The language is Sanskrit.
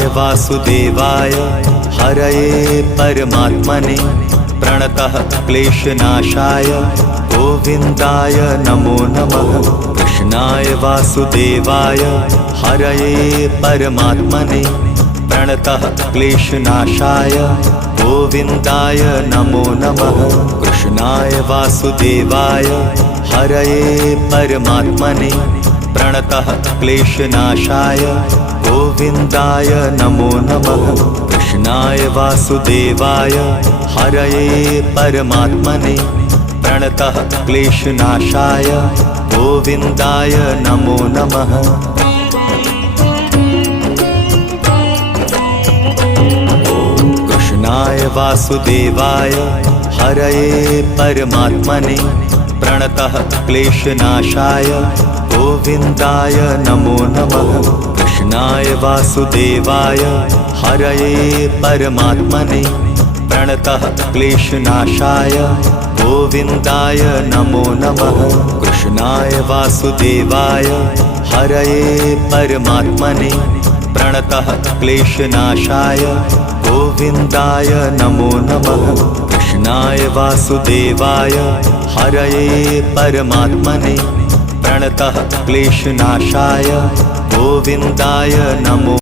कृष्णाय वासुदेवाय हरये परमात्मने प्रणतः क्लेशनाशाय गोविन्दाय नमो नमः। कृष्णाय वासुदेवाय हरये परमात्मने प्रणतः क्लेशनाशाय गोविन्दाय नमो नमः। कृष्णाय वासुदेवाय हरये परमात्मने प्रणतः क्लेशनाशाय गोविन्दाय नमो नमः। कृष्णाय वासुदेवाय हरये परमात्मने प्रणतः क्लेशनाशाय गोविन्दाय नमो नमः। कृष्णाय वासुदेवाय हरये परमात्मने प्रणतः क्लेशनाशाय गोविन्दाय नमो नमः। कृष्णाय वासुदेवाय हरये परमात्मने प्रणतः क्लेशनाशाय गोविन्दाय नमो नमः। कृष्णाय वासुदेवाय हरये परमात्मने प्रणतः क्लेशनाशाय गोविन्दाय नमो नमः। कृष्णाय वासुदेवाय हरये परमात्मने प्रणतः क्लेशनाशाय गोविन्दाय नमो